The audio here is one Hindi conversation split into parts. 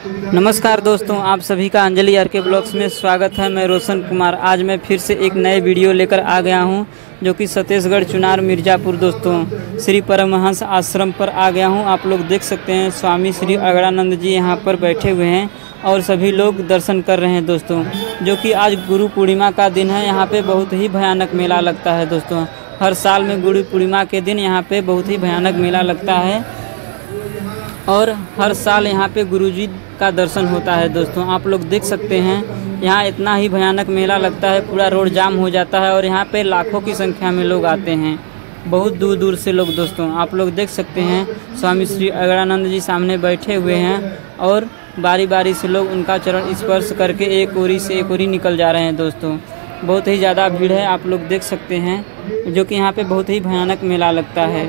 नमस्कार दोस्तों, आप सभी का अंजलि आरके ब्लॉग्स में स्वागत है। मैं रोशन कुमार आज मैं फिर से एक नए वीडियो लेकर आ गया हूं, जो कि छत्तीसगढ़ चुनार मिर्ज़ापुर दोस्तों श्री परमहंस आश्रम पर आ गया हूं। आप लोग देख सकते हैं स्वामी श्री अगड़ानंद जी यहां पर बैठे हुए हैं और सभी लोग दर्शन कर रहे हैं दोस्तों। जो कि आज गुरु पूर्णिमा का दिन है। यहाँ पे बहुत ही भयानक मेला लगता है दोस्तों। हर साल में गुरु पूर्णिमा के दिन यहाँ पे बहुत ही भयानक मेला लगता है और हर साल यहाँ पे गुरुजी का दर्शन होता है दोस्तों। आप लोग देख सकते हैं यहाँ इतना ही भयानक मेला लगता है, पूरा रोड जाम हो जाता है और यहाँ पे लाखों की संख्या में लोग आते हैं, बहुत दूर दूर से लोग दोस्तों। आप लोग देख सकते हैं स्वामी श्री अगड़ानंद जी सामने बैठे हुए हैं और बारी बारी से लोग उनका चरण स्पर्श करके एक ओरी से एक ओरी निकल जा रहे हैं दोस्तों। बहुत ही ज़्यादा भीड़ है, आप लोग देख सकते हैं। जो कि यहाँ पे बहुत ही भयानक मेला लगता है।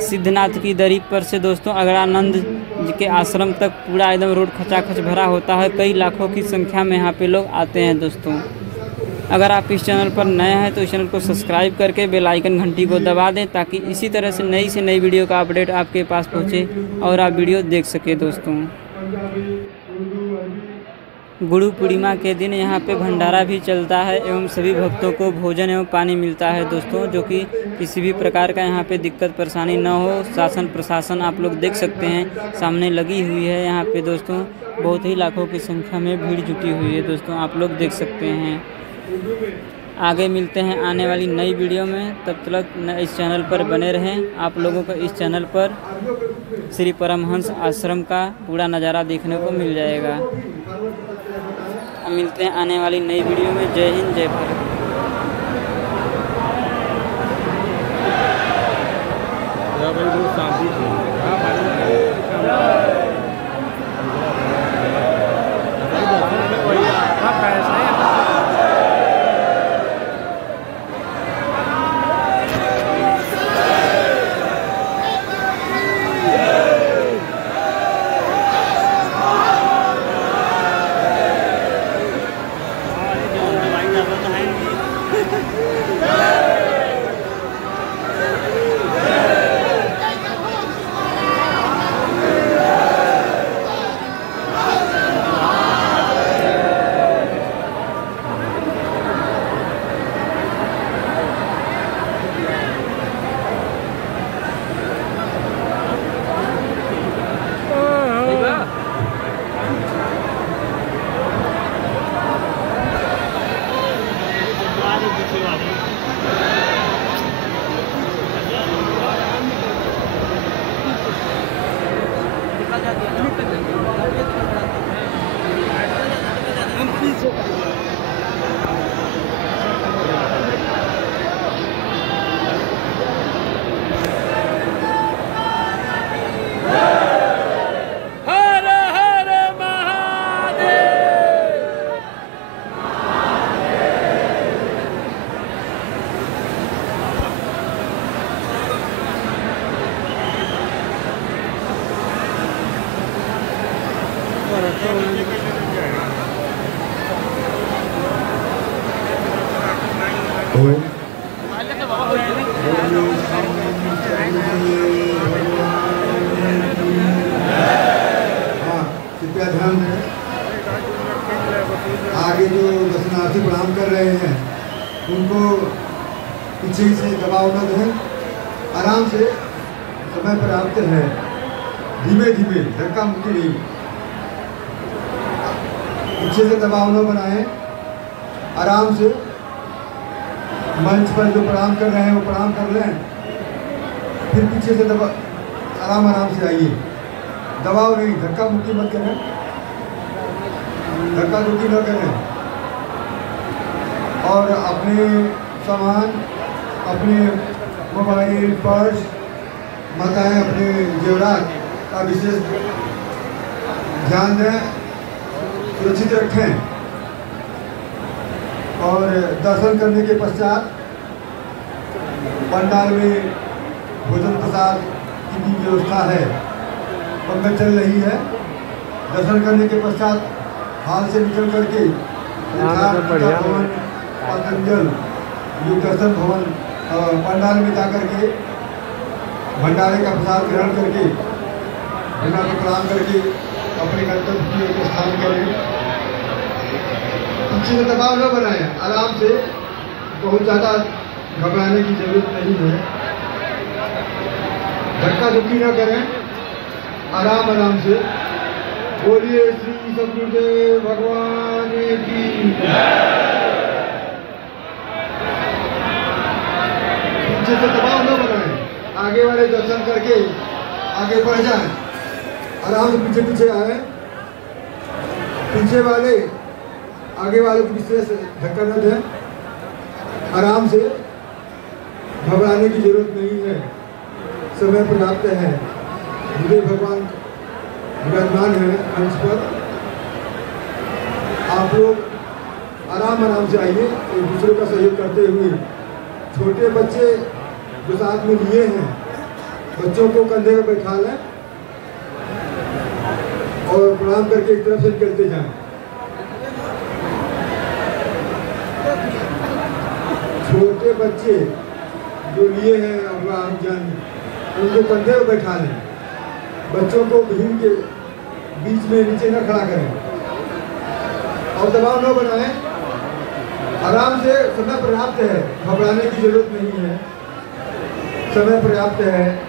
सिद्धनाथ की दरी पर से दोस्तों अगड़ानंद जी के आश्रम तक पूरा एकदम रोड खचाखच भरा होता है। कई लाखों की संख्या में यहाँ पे लोग आते हैं दोस्तों। अगर आप इस चैनल पर नए हैं तो इस चैनल को सब्सक्राइब करके बेल आइकन घंटी को दबा दें, ताकि इसी तरह से नई वीडियो का अपडेट आपके पास पहुँचे और आप वीडियो देख सके दोस्तों। गुरु पूर्णिमा के दिन यहाँ पे भंडारा भी चलता है एवं सभी भक्तों को भोजन एवं पानी मिलता है दोस्तों। जो कि किसी भी प्रकार का यहाँ पे दिक्कत परेशानी न हो, शासन प्रशासन आप लोग देख सकते हैं सामने लगी हुई है यहाँ पे दोस्तों। बहुत ही लाखों की संख्या में भीड़ जुटी हुई है दोस्तों, आप लोग देख सकते हैं। आगे मिलते हैं आने वाली नई वीडियो में, तब तक इस चैनल पर बने रहें। आप लोगों को इस चैनल पर श्री परमहंस आश्रम का पूरा नज़ारा देखने को मिल जाएगा। मिलते हैं आने वाली नई वीडियो में। जय हिंद, जय भारत। कृपया ध्यान दें। आगे जो दर्शनार्थी प्रणाम कर रहे हैं उनको पीछे से दबाव न दें, आराम से समय पर आते हैं, धीमे धीमे, धक्का मुक्की नहीं। पीछे से दबाव न बनाएं, आराम से मंच पर जो प्रणाम कर रहे हैं वो प्रणाम कर लें, फिर पीछे से आराम से आइए। दबाव नहीं, धक्का मुक्की मत करें, धक्का मुक्की न करें। और अपने सामान, अपने मोबाइल, पर्स, माताएं अपने जेवरात का विशेष ध्यान दें, सुरक्षित रखें। और दर्शन करने के पश्चात पंडाल में भोजन प्रसाद की भी व्यवस्था है, पंखा चल रही है। दर्शन करने के पश्चात हाल से निकल करके भवन, पतंजल, दर्शन भवन पंडाल में जाकर के भंडारे का प्रसाद ग्रहण करके, प्रणाम करके अपने गंतव्य की ओर प्रस्थान करें। पीछे से दबाव न बनाएं, आराम से, बहुत ज़्यादा घबराने की जरूरत नहीं है। धक्का धुक्की न करें, आराम आराम से। बोलिए श्री सद्गुरुदेव भगवान की। पीछे से दबाव न बनाएं, आगे वाले दर्शन करके आगे बढ़ जाएं। आराम से पीछे पीछे आए, पीछे वाले आगे वाले को किसी से धक्का न दें। आराम से, घबराने की जरूरत नहीं है, समय पर्याप्त है। गुरुदेव भगवान विराजमान है मंच पर। आप लोग आराम आराम से आइए, एक दूसरे का सहयोग करते हुए। छोटे बच्चे जो साथ में लिए हैं, बच्चों को कंधे में बैठा लें और प्रणाम करके एक तरफ से निकलते जाएं। छोटे बच्चे जो लिए हैं अभिभावक, उनको कंधे में बैठा लें। बच्चों को भीड़ के बीच में नीचे न खड़ा करें और दबाव न बनाएं। आराम से, समय पर्याप्त है, घबराने की जरूरत नहीं है, समय पर्याप्त है।